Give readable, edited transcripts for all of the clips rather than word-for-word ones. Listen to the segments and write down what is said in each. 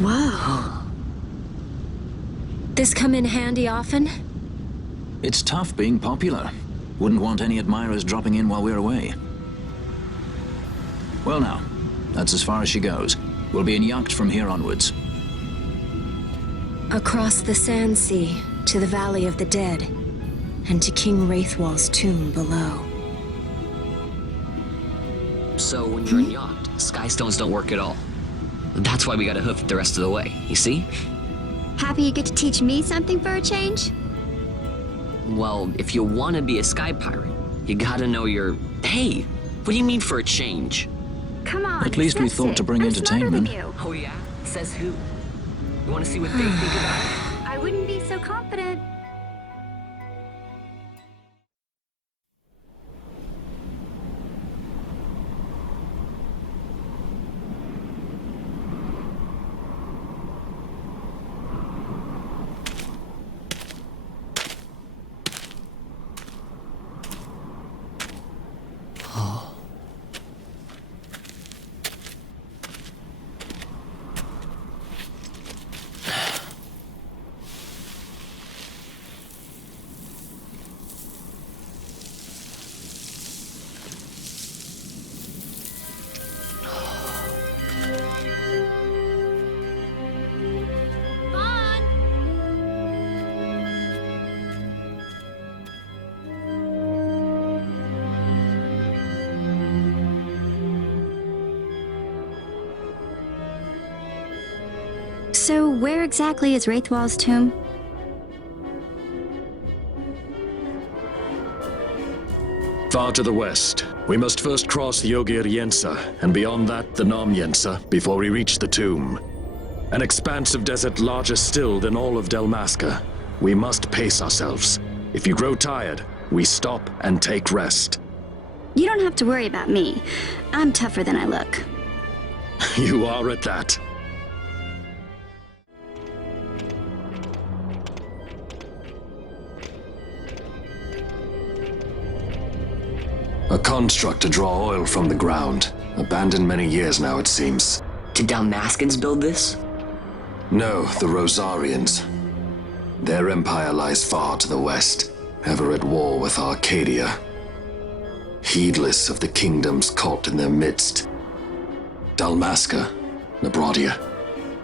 Whoa. This come in handy often? It's tough being popular. Wouldn't want any admirers dropping in while we're away. Well now, that's as far as she goes. We'll be in yacht from here onwards. Across the Sand Sea, to the Valley of the Dead, and to King Raithwall's tomb below. So when you're in yacht, skystones don't work at all. That's why we gotta hoof it the rest of the way, you see? Happy you get to teach me something for a change? Well, if you want to be a sky pirate, you gotta know your... Hey, what do you mean for a change? Come on, At least we thought to bring I'm smarter than entertainment. you. Oh yeah? Says who? You want to see what they think about it? I wouldn't be so confident. So where exactly is Raithwall's tomb? Far to the west. We must first cross the Ogir Yensa, and beyond that the Nam Yensa, before we reach the tomb. An expanse of desert larger still than all of Dalmasca. We must pace ourselves. If you grow tired, we stop and take rest. You don't have to worry about me. I'm tougher than I look. You are at that. A construct to draw oil from the ground. Abandoned many years now, it seems. Did Dalmascans build this? No, the Rosarians. Their empire lies far to the west, ever at war with Arcadia. Heedless of the kingdoms caught in their midst. Dalmasca, Nabradia,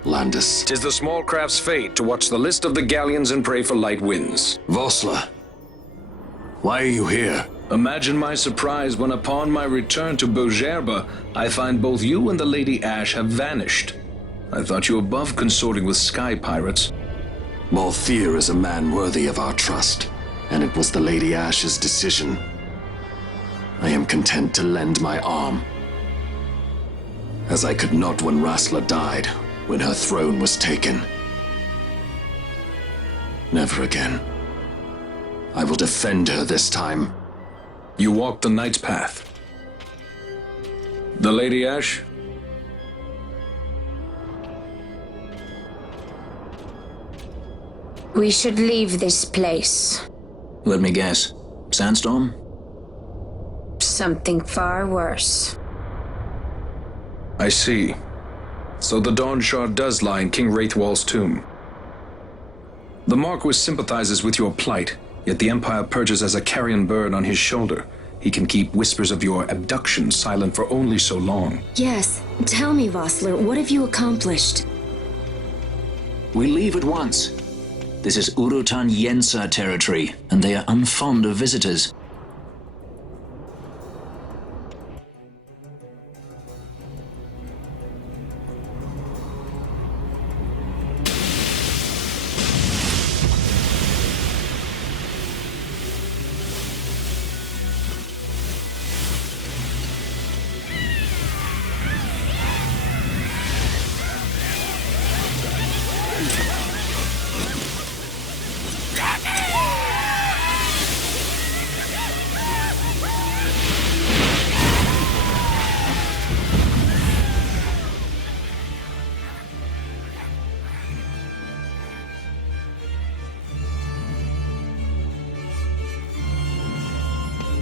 Landis. 'Tis the small craft's fate to watch the list of the galleons and pray for light winds. Vossler, why are you here? Imagine my surprise when upon my return to Bogerba, I find both you and the Lady Ash have vanished. I thought you above consorting with sky pirates. Malthir is a man worthy of our trust, and it was the Lady Ash's decision. I am content to lend my arm, as I could not when Rasla died, when her throne was taken. Never again. I will defend her this time. You walked the Knight's path. The Lady Ash? We should leave this place. Let me guess. Sandstorm? Something far worse. I see. So the Dawn Shard does lie in King Raithwall's tomb. The Marquis sympathizes with your plight, yet the Empire perches as a carrion bird on his shoulder. He can keep whispers of your abduction silent for only so long. Yes. Tell me, Vossler, what have you accomplished? We leave at once. This is Urutan Yensa territory, and they are unfond of visitors.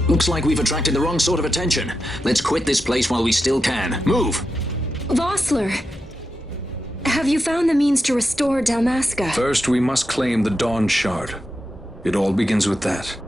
Looks like we've attracted the wrong sort of attention. Let's quit this place while we still can. Move! Vossler! Have you found the means to restore Dalmasca? First, we must claim the Dawn Shard. It all begins with that.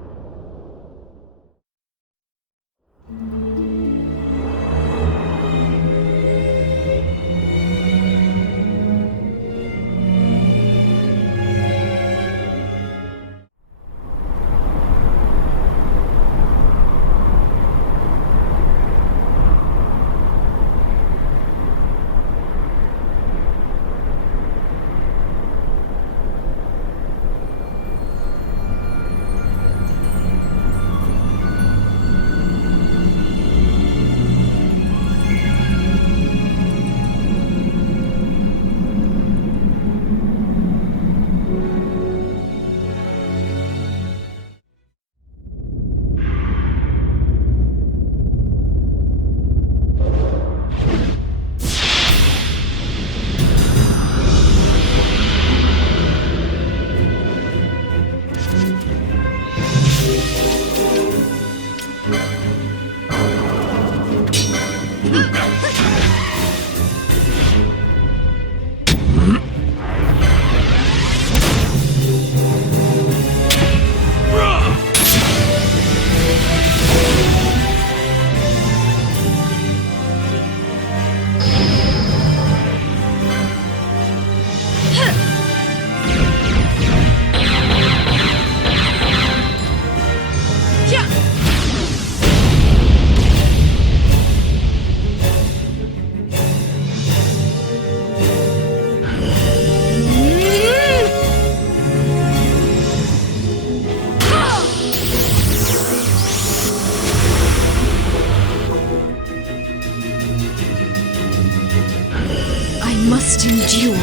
Must endure.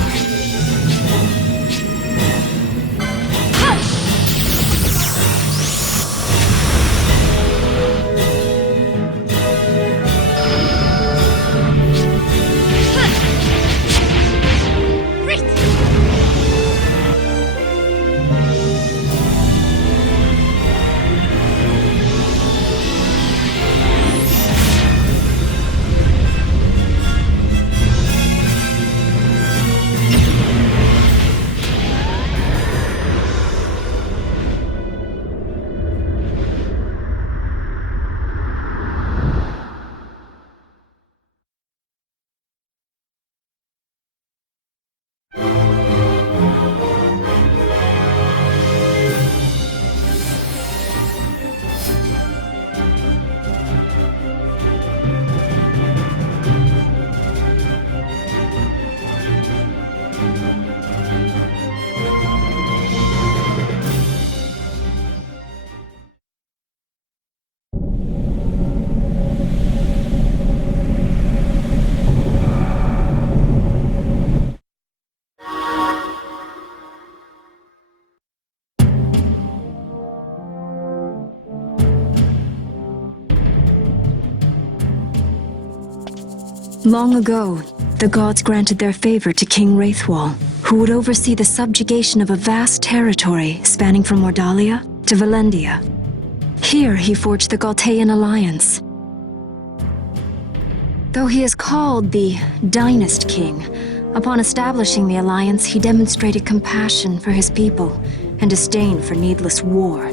Long ago, the gods granted their favor to King Raithwall, who would oversee the subjugation of a vast territory spanning from Mordalia to Valendia. Here he forged the Galtean alliance. Though he is called the Dynast King, upon establishing the alliance he demonstrated compassion for his people and disdain for needless war,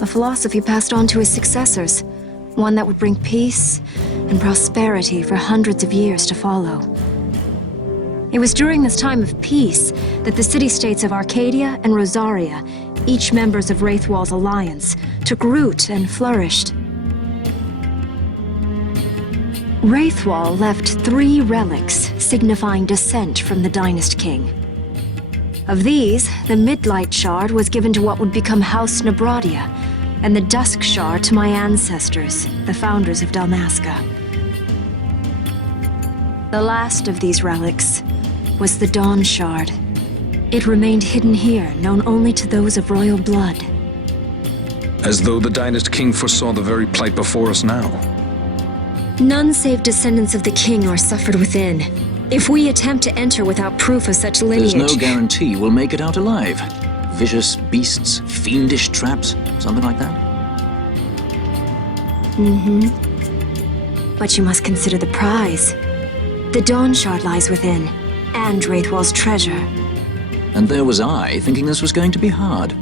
a philosophy passed on to his successors, one that would bring peace and prosperity for hundreds of years to follow. It was during this time of peace that the city-states of Arcadia and Rosaria, each members of Raithwall's alliance, took root and flourished. Raithwall left 3 relics signifying descent from the Dynast King. Of these, the Midlight Shard was given to what would become House Nabradia, and the Dusk Shard to my ancestors, the founders of Dalmasca. The last of these relics was the Dawn Shard. It remained hidden here, known only to those of royal blood. As though the Dynast King foresaw the very plight before us now. None save descendants of the king are suffered within. If we attempt to enter without proof of such lineage... There's no guarantee we'll make it out alive. Vicious beasts, fiendish traps, something like that? But you must consider the prize. The Dawn Shard lies within, And Raithwall's treasure. And there was I, thinking this was going to be hard.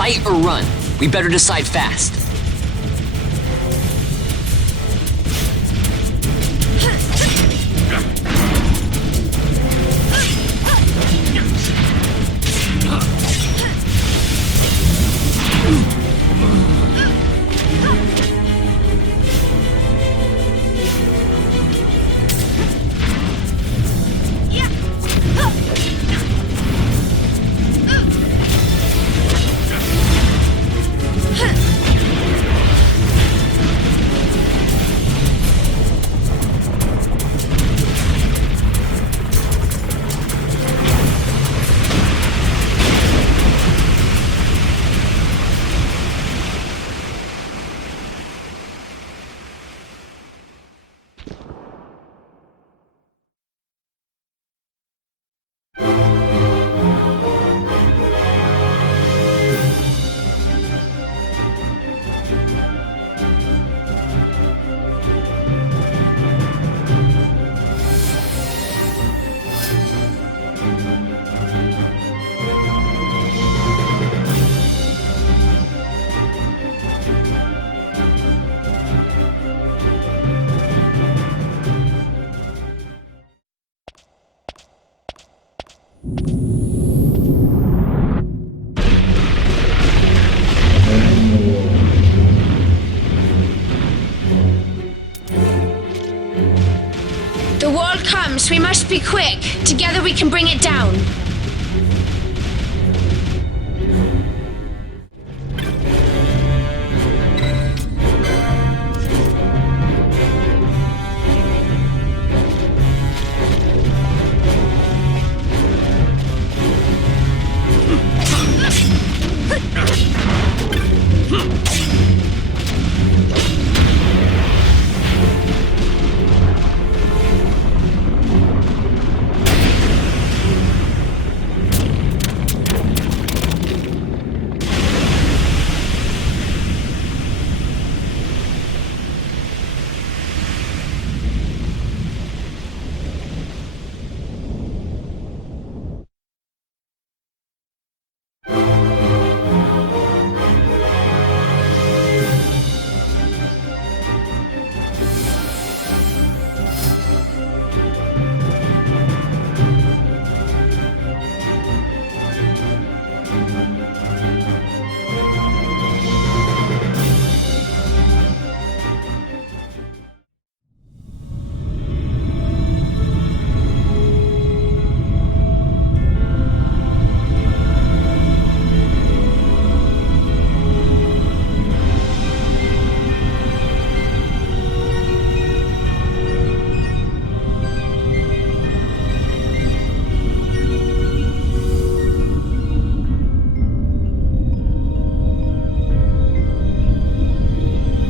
Fight or run? We better decide fast. The wall comes. We must be quick. Together we can bring it down.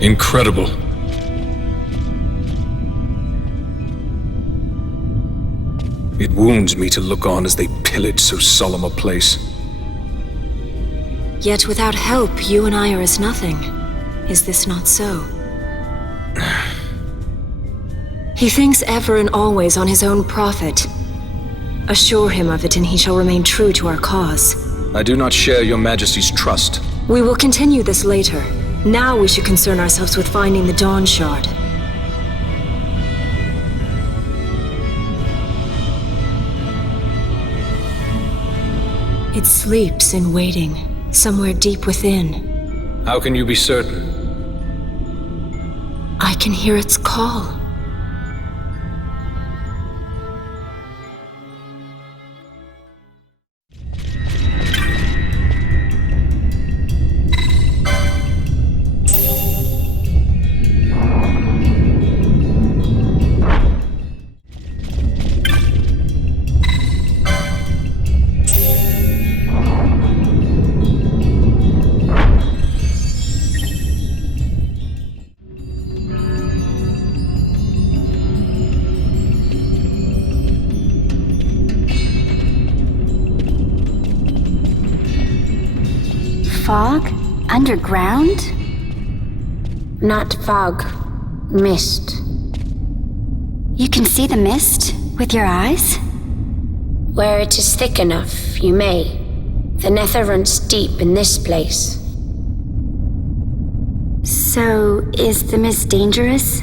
Incredible. It wounds me to look on as they pillage so solemn a place. Yet without help, you and I are as nothing. Is this not so? He thinks ever and always on his own profit. Assure him of it and he shall remain true to our cause. I do not share your majesty's trust. We will continue this later. Now we should concern ourselves with finding the Dawn Shard. It sleeps in waiting, somewhere deep within. How can you be certain? I can hear its call. Fog? Underground? Not fog. Mist. You can see the mist with your eyes? Where it is thick enough, you may. The nether runs deep in this place. So, is the mist dangerous?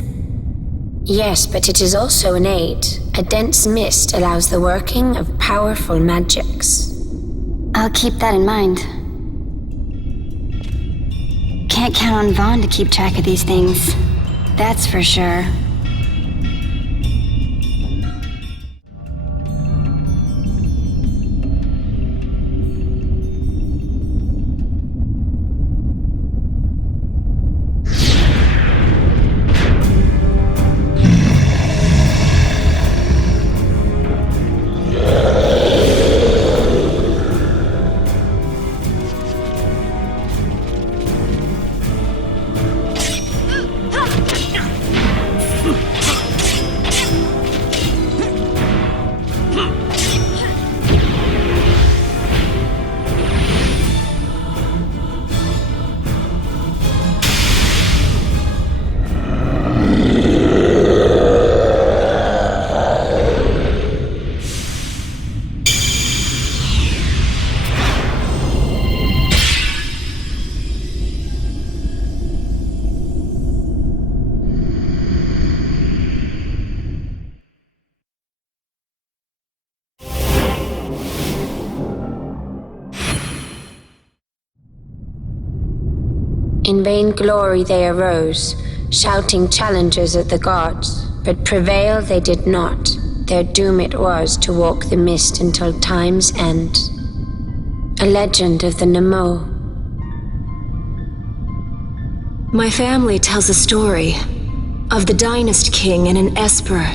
Yes, but it is also an aid. A dense mist allows the working of powerful magics. I'll keep that in mind. Can't count on Vaughn to keep track of these things. That's for sure. In vain glory they arose, shouting challenges at the gods, but prevail they did not. Their doom it was to walk the mist until time's end. A legend of the Nemo. My family tells a story of the Dynast King and an Esper.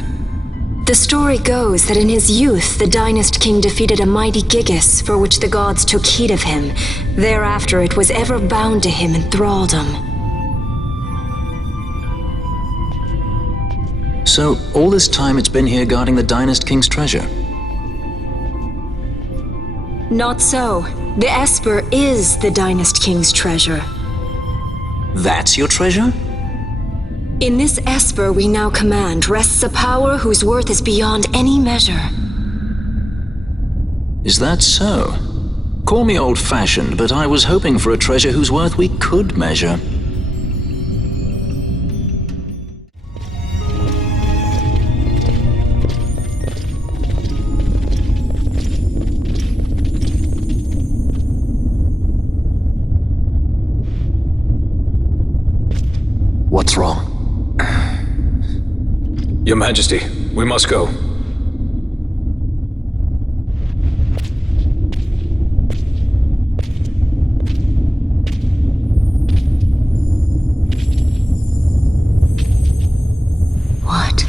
The story goes that in his youth, the Dynast King defeated a mighty Gigas for which the gods took heed of him. Thereafter, it was ever bound to him in thraldom. So, all this time it's been here guarding the Dynast King's treasure? Not so. The Esper is the Dynast King's treasure. That's your treasure? In this Esper we now command rests a power whose worth is beyond any measure. Is that so? Call me old-fashioned, but I was hoping for a treasure whose worth we could measure. What's wrong? Your Majesty, we must go. What?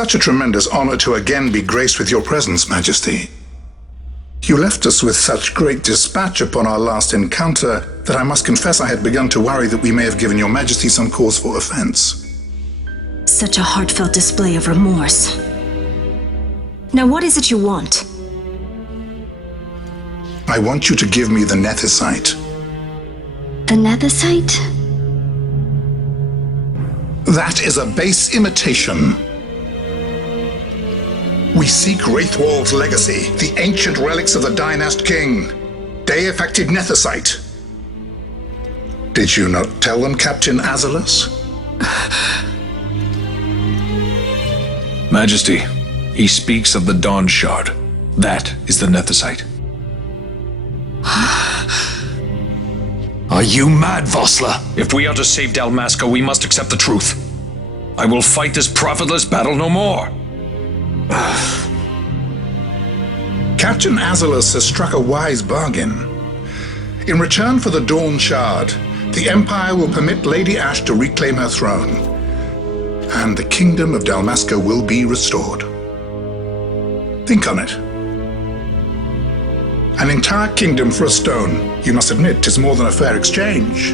such a tremendous honor to again be graced with your presence, Majesty. You left us with such great dispatch upon our last encounter that I must confess I had begun to worry that we may have given your Majesty some cause for offense. Such a heartfelt display of remorse. Now what is it you want? I want you to give me the Nethicite. The Nethicite? That is a base imitation. We seek Raithwall's legacy, the ancient relics of the Dynast King. Day-affected Nethicite. Did you not tell them, Captain Azalus? Majesty, he speaks of the Dawn Shard. That is the Nethicite. Are you mad, Vossler? If we are to save Dalmasca, we must accept the truth. I will fight this profitless battle no more. Captain Azalus has struck a wise bargain. In return for the Dawn Shard, the Empire will permit Lady Ash to reclaim her throne, and the Kingdom of Dalmasca will be restored. Think on it. An entire kingdom for a stone. You must admit, 'tis more than a fair exchange.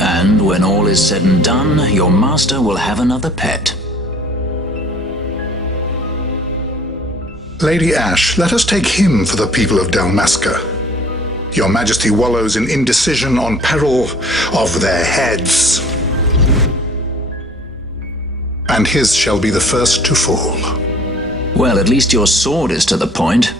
And when all is said and done, your master will have another pet. Lady Ash, let us take him for the people of Dalmasca. Your Majesty wallows in indecision on peril of their heads. And his shall be the first to fall. Well, at least your sword is to the point.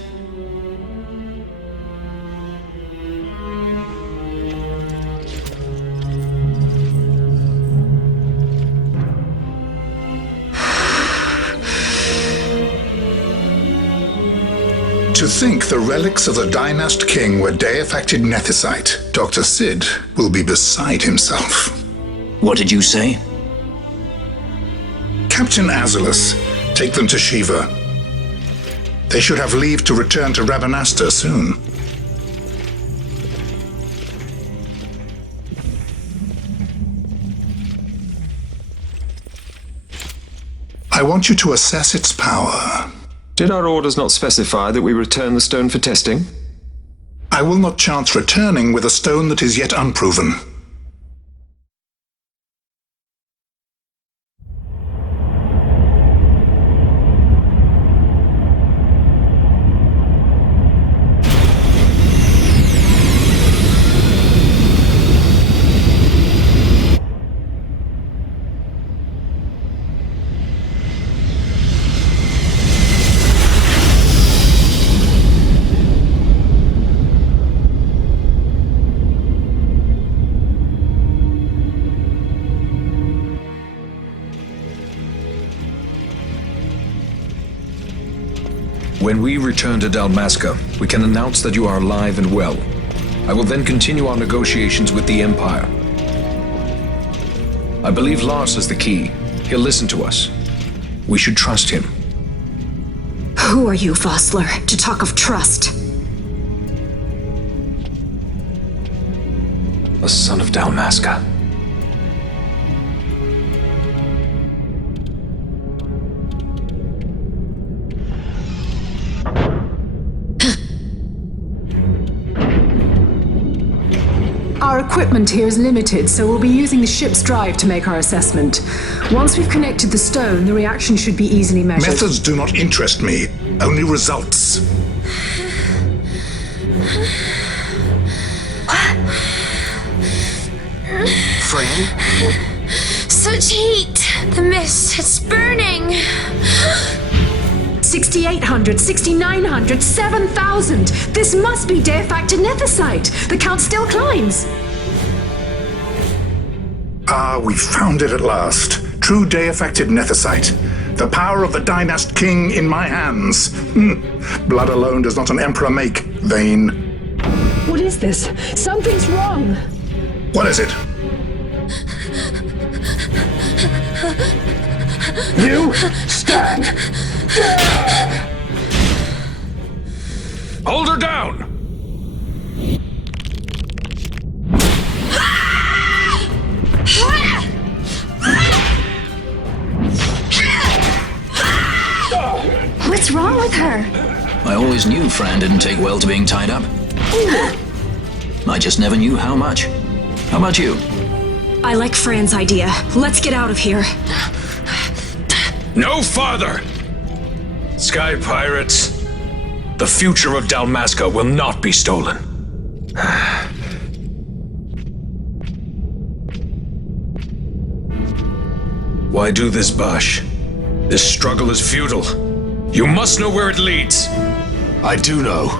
To think the relics of the Dynast King were day-affected Nethicite, Dr. Sid will be beside himself. What did you say? Captain Azalus, take them to Shiva. They should have leave to return to Rabanastre soon. I want you to assess its power. Did our orders not specify that we return the stone for testing? I will not chance returning with a stone that is yet unproven. When we return to Dalmasca, we can announce that you are alive and well. I will then continue our negotiations with the Empire. I believe Lars has the key. He'll listen to us. We should trust him. Who are you, Vossler, to talk of trust? A son of Dalmasca. Our equipment here is limited, so we'll be using the ship's drive to make our assessment. Once we've connected the stone, the reaction should be easily measured. Methods do not interest me, only results. Fran? Such heat! The mist, it's burning! 6,800, 6,900, 7,000! This must be day-affected Nethicite! The count still climbs! Ah, we found it at last. True day-affected Nethicite. The power of the Dynast King in my hands. Blood alone does not an emperor make, vain. What is this? Something's wrong! What is it? You stand! Hold her down! What's wrong with her? I always knew Fran didn't take well to being tied up. I just never knew how much. How about you? I like Fran's idea. Let's get out of here. No farther! Sky Pirates, the future of Dalmasca will not be stolen. Why do this, Bash? This struggle is futile. You must know where it leads. I do know.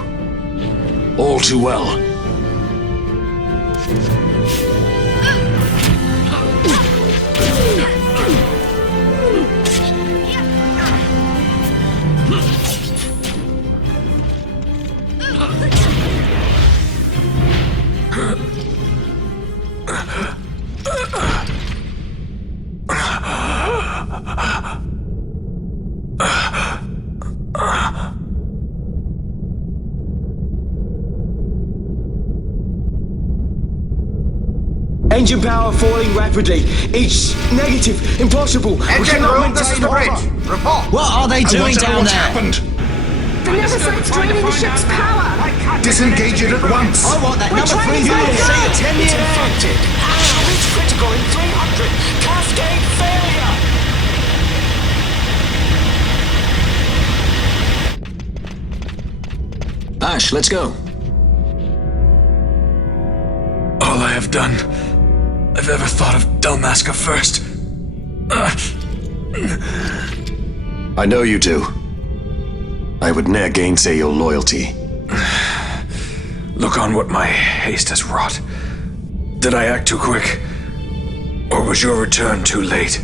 All too well. Engine power falling rapidly. It's negative. Impossible. Engine room, this is the bridge. Report. What are they doing down What's there? happened? The Nemesis draining the ship's power! Disengage it at once. I want that We're number 3 trying to unit. find See out. a 10 year Infected. It's critical in 300. Cascade failure. Ash, let's go. All I have done, I've ever thought of Dalmasca first. I know you do. I would ne'er gainsay your loyalty. Look on what my haste has wrought. Did I act too quick? Or was your return too late?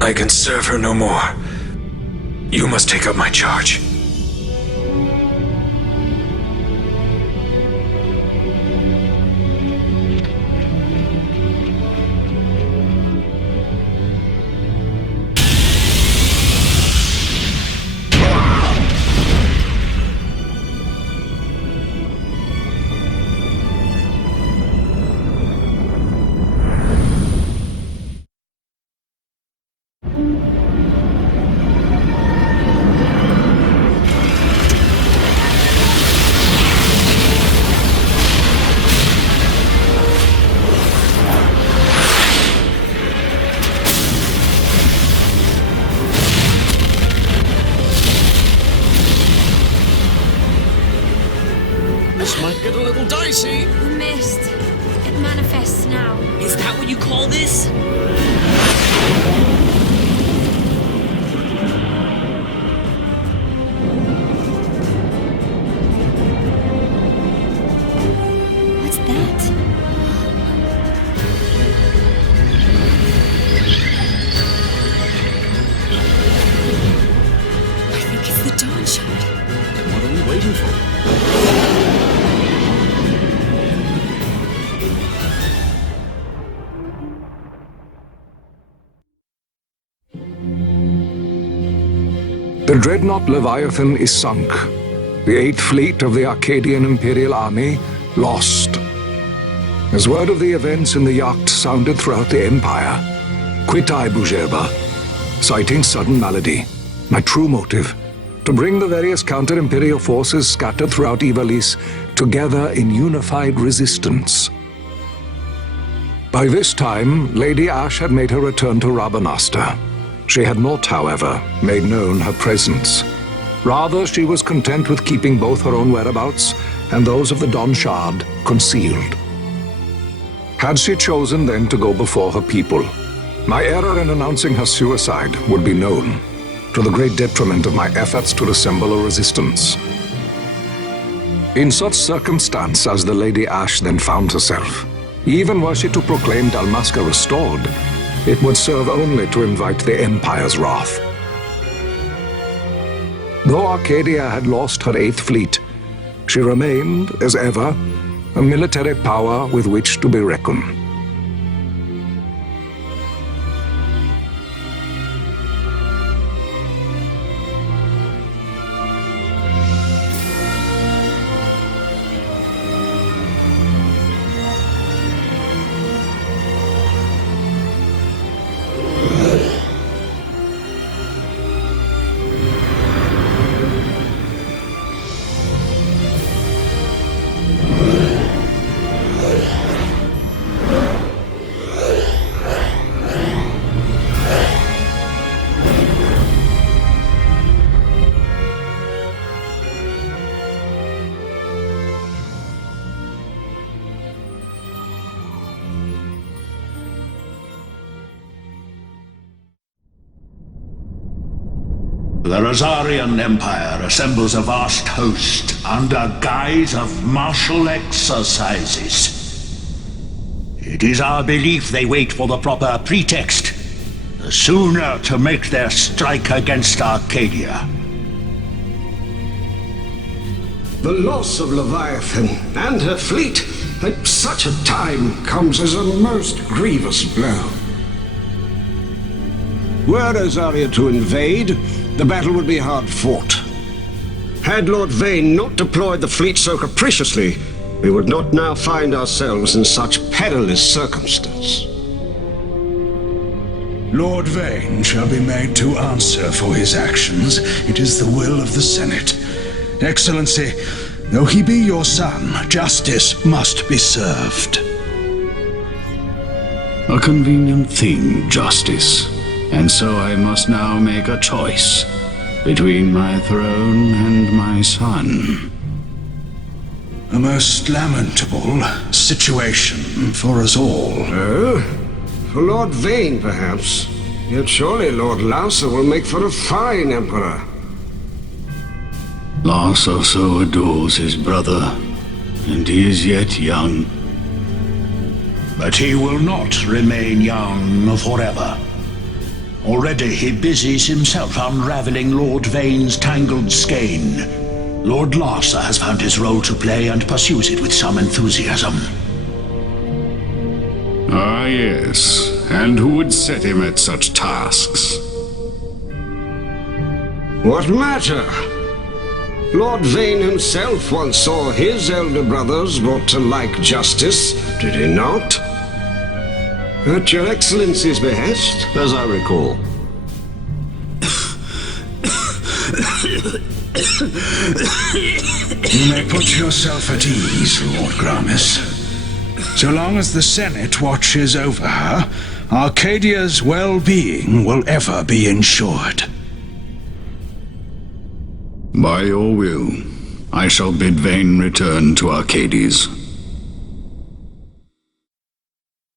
I can serve her no more. You must take up my charge. This might get a little dicey. The mist. It manifests now. Is that what you call this? What's that? I think it's the Dawn Shard. Then what are we waiting for? The dreadnought Leviathan is sunk. The 8th Fleet of the Arcadian Imperial Army lost. As word of the events in the yacht sounded throughout the Empire, quit I Bujerba, citing sudden malady. My true motive, to bring the various counter-imperial forces scattered throughout Ivalice together in unified resistance. By this time, Lady Ash had made her return to Rabanastre. She had not, however, made known her presence. Rather, she was content with keeping both her own whereabouts and those of the Dawn Shard concealed. Had she chosen then to go before her people, my error in announcing her suicide would be known, to the great detriment of my efforts to assemble a resistance. In such circumstance as the Lady Ash then found herself, even were she to proclaim Dalmasca restored, it would serve only to invite the Empire's wrath. Though Arcadia had lost her 8th Fleet, she remained, as ever, a military power with which to be reckoned. The Rosarian Empire assembles a vast host under guise of martial exercises. It is our belief they wait for the proper pretext, the sooner to make their strike against Arcadia. The loss of Leviathan and her fleet at such a time comes as a most grievous blow. Were Rosaria to invade, the battle would be hard fought. Had Lord Vane not deployed the fleet so capriciously, we would not now find ourselves in such perilous circumstance. Lord Vane shall be made to answer for his actions. It is the will of the Senate. Excellency, though he be your son, justice must be served. A convenient thing, justice. And so I must now make a choice between my throne and my son. A most lamentable situation for us all. Oh? For Lord Vane, perhaps. Yet surely Lord Larsa will make for a fine emperor. Larsa so adores his brother, and he is yet young. But he will not remain young forever. Already he busies himself unraveling Lord Vane's tangled skein. Lord Larsa has found his role to play and pursues it with some enthusiasm. Ah, yes. And who would set him at such tasks? What matter? Lord Vane himself once saw his elder brothers brought to like justice, did he not? At your Excellency's behest, as I recall. You may put yourself at ease, Lord Gramis. So long as the Senate watches over her, Arcadia's well-being will ever be ensured. By your will, I shall bid Vane return to Arcades.